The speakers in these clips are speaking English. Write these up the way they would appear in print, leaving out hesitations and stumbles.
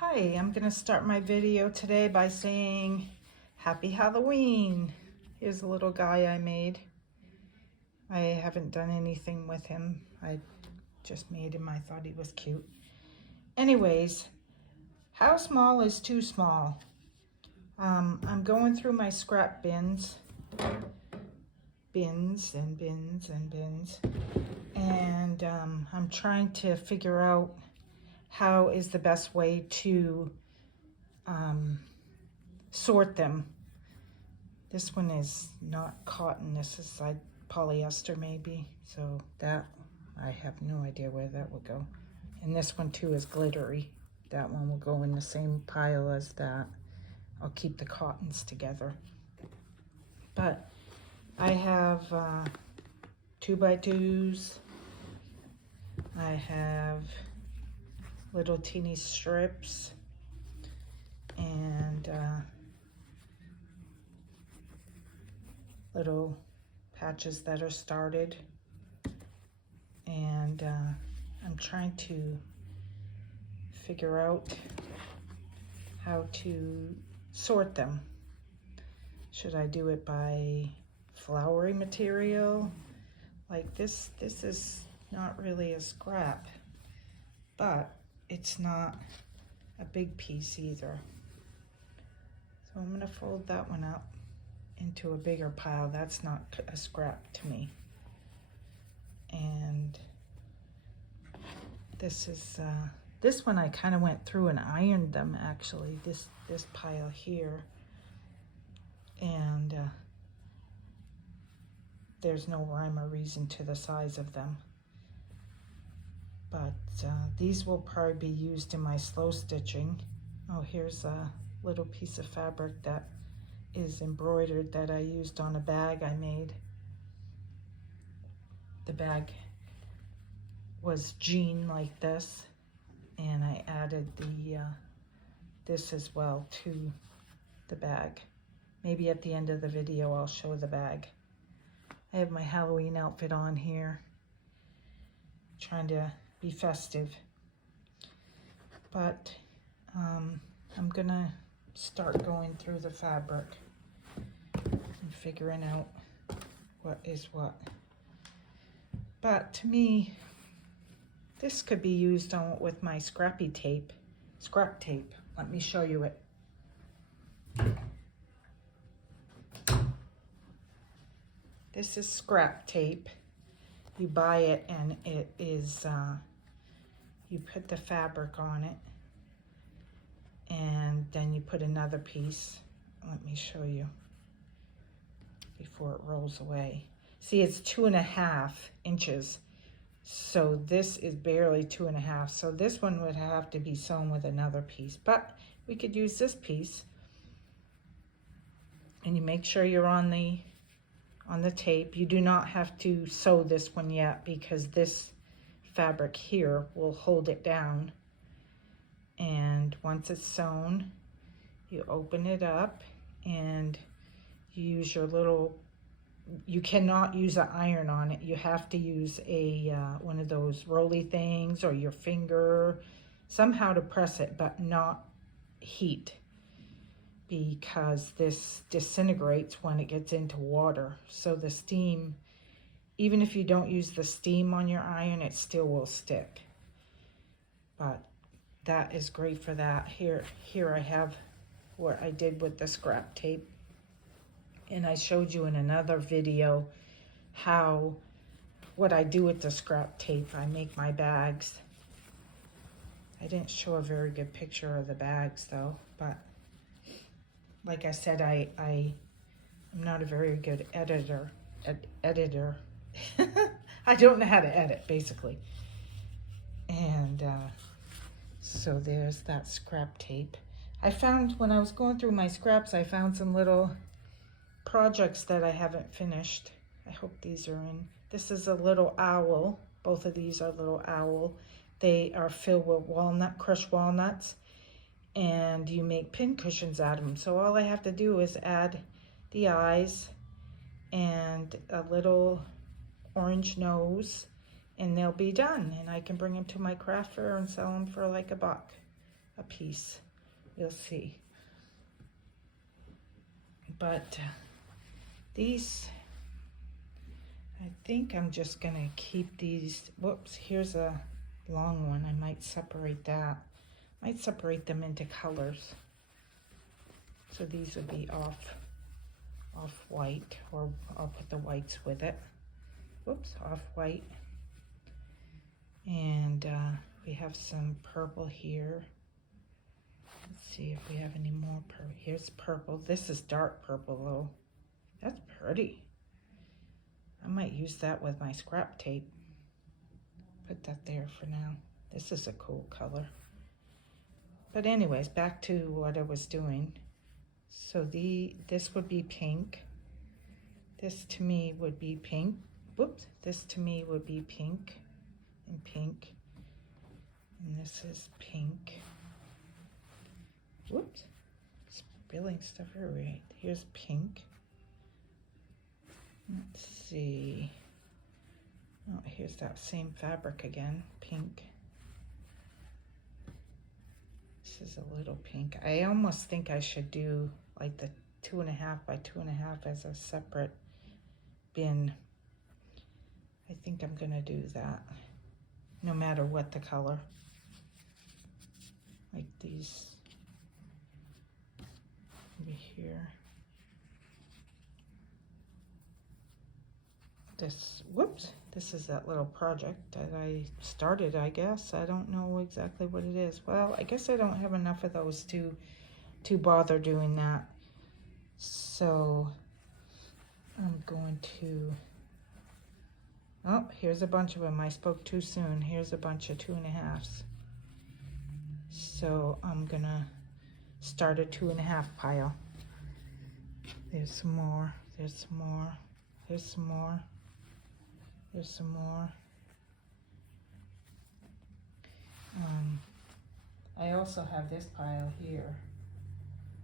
Hi, I'm going to start my video today by saying Happy Halloween. Here's a little guy I made. I haven't done anything with him. I just made him. I thought he was cute. Anyways, how small is too small? I'm going through my scrap bins. Bins and bins and bins. And I'm trying to figure out how is the best way to sort them. This one is not cotton, this is like polyester maybe, so that, I have no idea where that would go. And this one too is glittery. That one will go in the same pile as that. I'll keep the cottons together. But I have 2x2s. I have little teeny strips and little patches that are started, and I'm trying to figure out how to sort them. Should I do it by flowery material? Like this is not really a scrap, but it's not a big piece either. So I'm gonna fold that one up into a bigger pile. That's not a scrap to me. And this is this one I kind of went through and ironed them actually, this pile here, and there's no rhyme or reason to the size of them, but these will probably be used in my slow stitching. Oh, here's a little piece of fabric that is embroidered that I used on a bag I made. The bag was jean like this, and I added the this as well to the bag. Maybe at the end of the video I'll show the bag. I have my Halloween outfit on here, trying to be festive, but I'm gonna start going through the fabric and figuring out what is what. But to me, this could be used on with my scrap tape. Let me show you it. This is scrap tape. You buy it and it is, you put the fabric on it and then you put another piece. Let me show you before it rolls away. See, it's 2.5 inches. So this is barely 2.5. So this one would have to be sewn with another piece, but we could use this piece. And you make sure you're on the tape. You do not have to sew this one yet because this fabric here will hold it down. And once it's sewn, you open it up and you use your little, you cannot use an iron on it. You have to use a one of those roly things or your finger somehow to press it, but not heat, because this disintegrates when it gets into water. So the steam, even if you don't use the steam on your iron, it still will stick. But that is great for that. Here I have what I did with the scrap tape. And I showed you in another video what I do with the scrap tape. I make my bags. I didn't show a very good picture of the bags though, but like I said, I'm not a very good editor. I don't know how to edit, basically. And so there's that scrap tape. I found, when I was going through my scraps, I found some little projects that I haven't finished. I hope these are in. This is a little owl. Both of these are little owl. They are filled with crushed walnuts, and you make pin cushions out of them. So all I have to do is add the eyes and a little orange nose, and they'll be done. And I can bring them to my craft fair and sell them for like $1. a piece. You'll see. But these, I think I'm just gonna keep these. Whoops, here's a long one. I might separate that. Might separate them into colors. So these would be off white, or I'll put the whites with it. Whoops, off white. And we have some purple here. Let's see if we have any more purple. Here's purple. This is dark purple though. That's pretty. I might use that with my scrap tape. Put that there for now. This is a cool color. But anyways, back to what I was doing. So this would be pink. This to me would be pink. Whoops. This to me would be pink and pink. And this is pink. Whoops. Spilling stuff everywhere. Here's pink. Let's see. Oh, here's that same fabric again. Pink. This is a little pink. I almost think I should do like the 2.5 by 2.5 as a separate bin. I think I'm gonna do that no matter what the color. Like these over here. This is that little project that I started, I guess. I don't know exactly what it is. Well, I guess I don't have enough of those to bother doing that. So I'm going to, oh, here's a bunch of them. I spoke too soon. Here's a bunch of 2.5s. So I'm gonna start a 2.5 pile. There's some more, there's some more, there's some more. There's some more. I also have this pile here.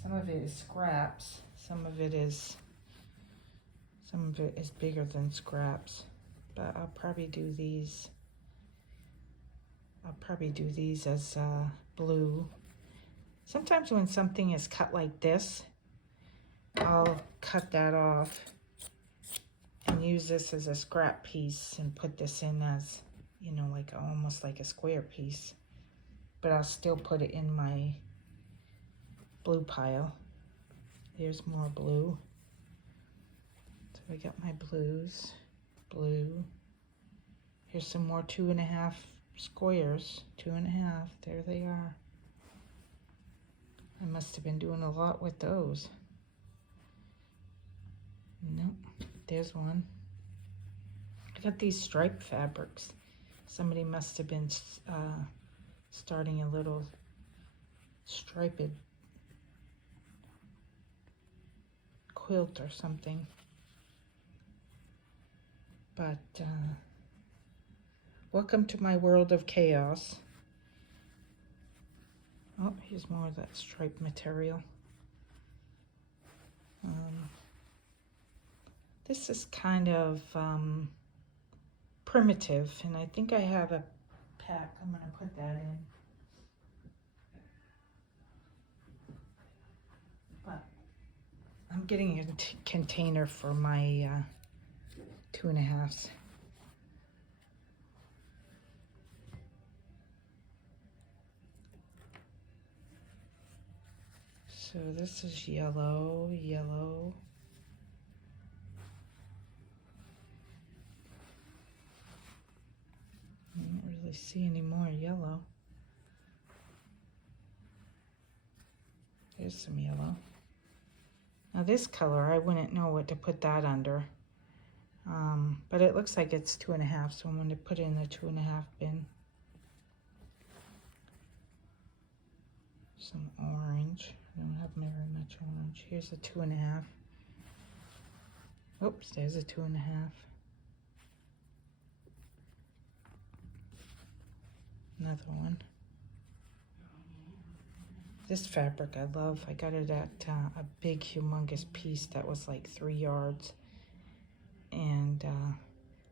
Some of it is scraps. Some of it is bigger than scraps. But I'll probably do these. I'll probably do these as blue. Sometimes when something is cut like this, I'll cut that off and use this as a scrap piece and put this in as, you know, like almost like a square piece. But I'll still put it in my blue pile. Here's more blue. So I got my blues, blue. Here's some more 2.5 squares, 2.5, there they are. I must have been doing a lot with those. Nope. There's one. I got these striped fabrics. Somebody must have been starting a little striped quilt or something. But welcome to my world of chaos. Oh, here's more of that striped material. This is kind of primitive, and I think I have a pack. I'm going to put that in. But I'm getting a container for my 2.5s. So this is yellow, yellow. I don't really see any more yellow. There's some yellow. Now this color, I wouldn't know what to put that under. But it looks like it's 2.5, so I'm going to put it in the 2.5 bin. Some orange. I don't have very much orange. Here's a 2.5. Oops, there's a 2.5. Another one. This fabric I love. I got it at a big humongous piece that was like 3 yards. And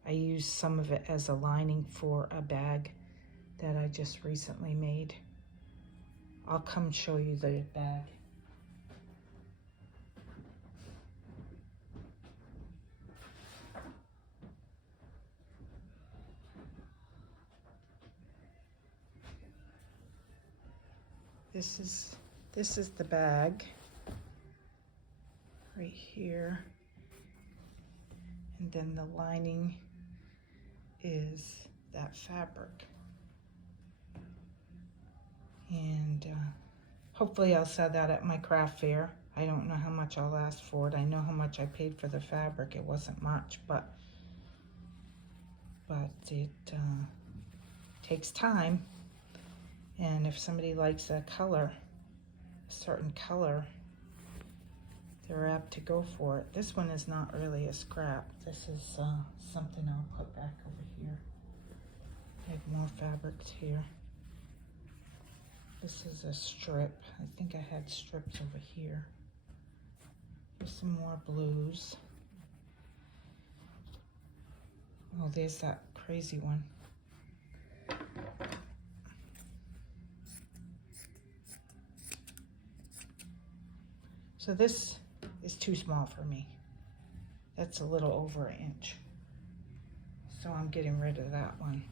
I used some of it as a lining for a bag that I just recently made. I'll come show you the bag. This is the bag right here, and then the lining is that fabric, and hopefully I'll sell that at my craft fair. I don't know how much I'll ask for it. I know how much I paid for the fabric. It wasn't much, but it takes time. And if somebody likes a color, a certain color, they're apt to go for it. This one is not really a scrap. This is something I'll put back over here. I have more fabrics here. This is a strip. I think I had strips over here. There's some more blues. Oh, there's that crazy one. So this is too small for me. That's a little over an inch. So I'm getting rid of that one.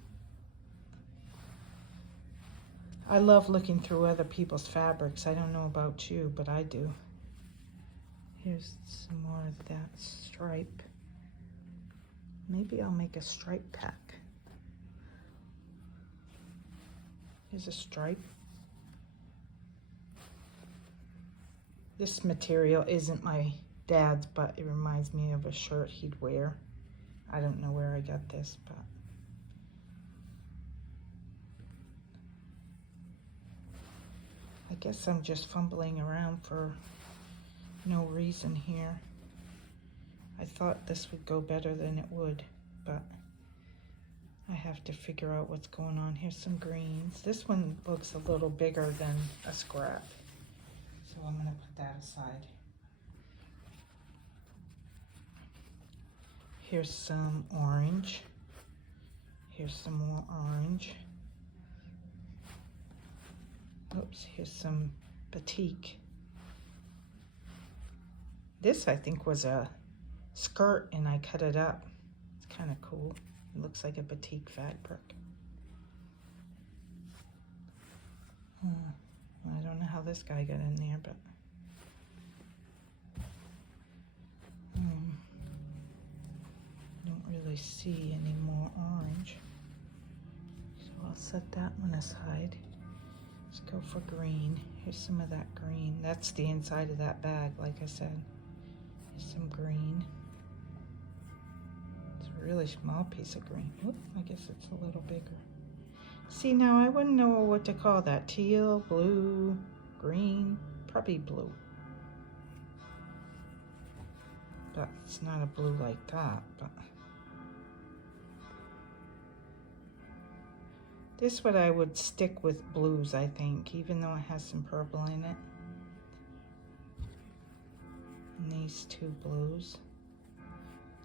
I love looking through other people's fabrics. I don't know about you, but I do. Here's some more of that stripe. Maybe I'll make a stripe pack. Here's a stripe. This material isn't my dad's, but it reminds me of a shirt he'd wear. I don't know where I got this, but I guess I'm just fumbling around for no reason here. I thought this would go better than it would, but I have to figure out what's going on. Here's some greens. This one looks a little bigger than a scrap, so I'm going to put that aside. Here's some orange. Here's some more orange. Oops, here's some batik. This, I think, was a skirt and I cut it up. It's kind of cool. It looks like a batik fabric. I don't know how this guy got in there, but don't really see any more orange. So I'll set that one aside. Let's go for green. Here's some of that green. That's the inside of that bag, like I said. Here's some green. It's a really small piece of green. Oop, I guess it's a little bigger. See, now I wouldn't know what to call that. Teal, blue, green, probably blue. But it's not a blue like that, but this one I would stick with blues, I think, even though it has some purple in it. And these two blues.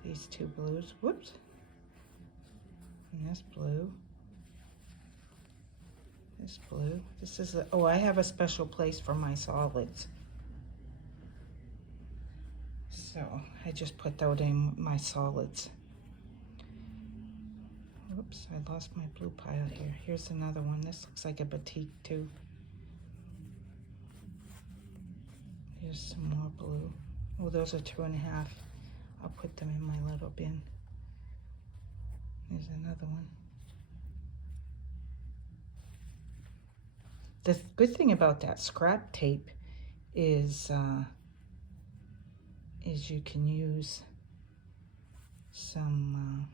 These two blues. Whoops. And this blue. This blue. This is oh, I have a special place for my solids. So I just put that in my solids. Oops, I lost my blue pile here. Here's another one. This looks like a batik too. Here's some more blue. Oh, those are 2.5. I'll put them in my little bin. There's another one. The good thing about that scrap tape is you can use some,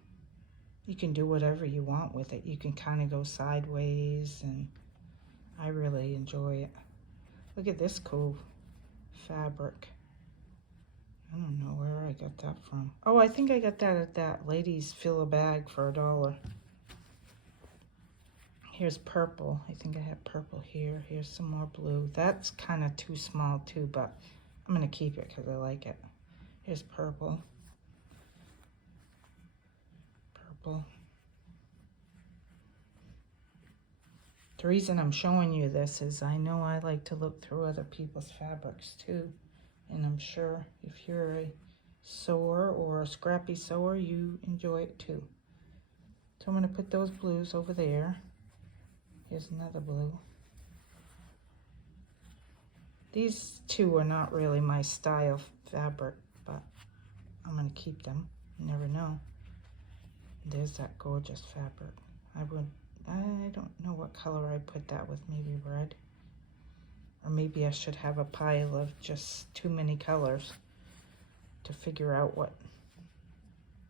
you can do whatever you want with it. You can kind of go sideways, and I really enjoy it. Look at this cool fabric. I don't know where I got that from. Oh, I think I got that at that Ladies Fill a Bag for $1. Here's purple. I think I have purple here. Here's some more blue. That's kind of too small too, but I'm going to keep it because I like it. Here's purple. Purple. The reason I'm showing you this is I know I like to look through other people's fabrics too. And I'm sure if you're a sewer or a scrappy sewer, you enjoy it too. So I'm going to put those blues over there. Here's another blue. These two are not really my style fabric, but I'm going to keep them. You never know. There's that gorgeous fabric. I don't know what color I'd put that with, maybe red. Or maybe I should have a pile of just too many colors to figure out what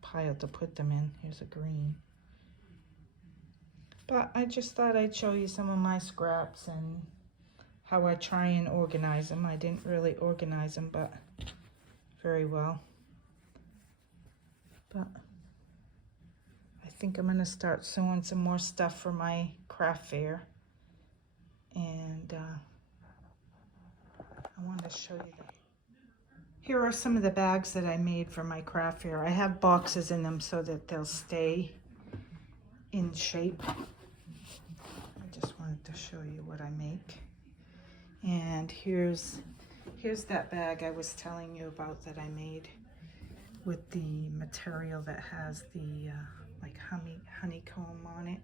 pile to put them in. Here's a green. But I just thought I'd show you some of my scraps and how I try and organize them. I didn't really organize them, but very well. But I think I'm going to start sewing some more stuff for my craft fair. And I wanted to show you that. Here are some of the bags that I made for my craft fair. I have boxes in them so that they'll stay in shape. I just wanted to show you what I make. And here's that bag I was telling you about that I made with the material that has the like honeycomb on it.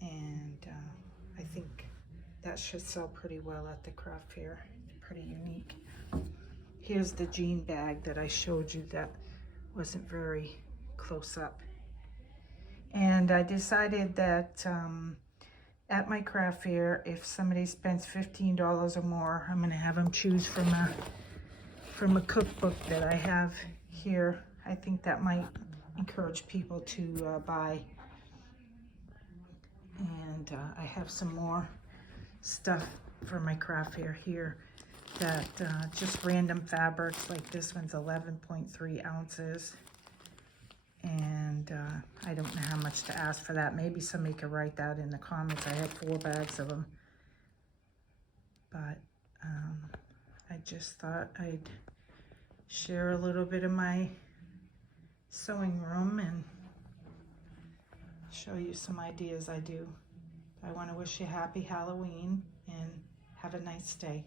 And I think that should sell pretty well at the craft fair. It's pretty unique. Here's the jean bag that I showed you that wasn't very close up. And I decided that at my craft fair, if somebody spends $15 or more, I'm gonna have them choose from a cookbook that I have here. I think that might encourage people to buy. And I have some more stuff for my craft fair here that just random fabrics, like this one's 11.3 ounces. And I don't know how much to ask for that. Maybe somebody could write that in the comments. I had 4 bags of them. But I just thought I'd share a little bit of my sewing room and show you some ideas I do. I want to wish you happy Halloween and have a nice day.